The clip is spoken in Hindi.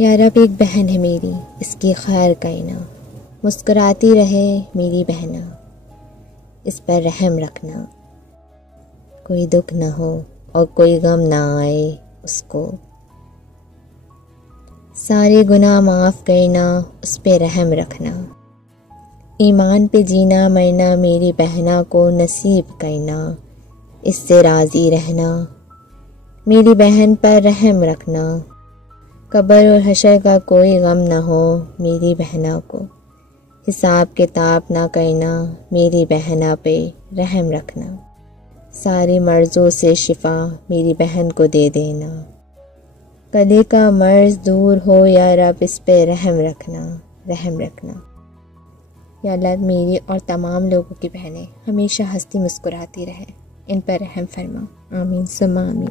या रब एक बहन है मेरी, इसकी खैर कहना, मुस्कुराती रहे मेरी बहना, इस पर रहम रखना, कोई दुख न हो और कोई गम ना आए उसको, सारे गुनाह माफ़ करना, उस पे रहम रखना, ईमान पे जीना मरना मेरी बहना को नसीब करना, इससे राज़ी रहना, मेरी बहन पर रहम रखना, कब्र और हशर का कोई गम न हो मेरी बहना को, हिसाब किताब ना करना मेरी बहना पे रहम रखना, सारे मर्ज़ों से शिफा मेरी बहन को दे देना, गले का मर्ज़ दूर हो या रब इस पे रहम रखना, रहम रखना। या अल्लाह मेरी और तमाम लोगों की बहनें हमेशा हंसती मुस्कुराती रहें, इन पर रहम फरमा। आमीन सुम्मा आमीन।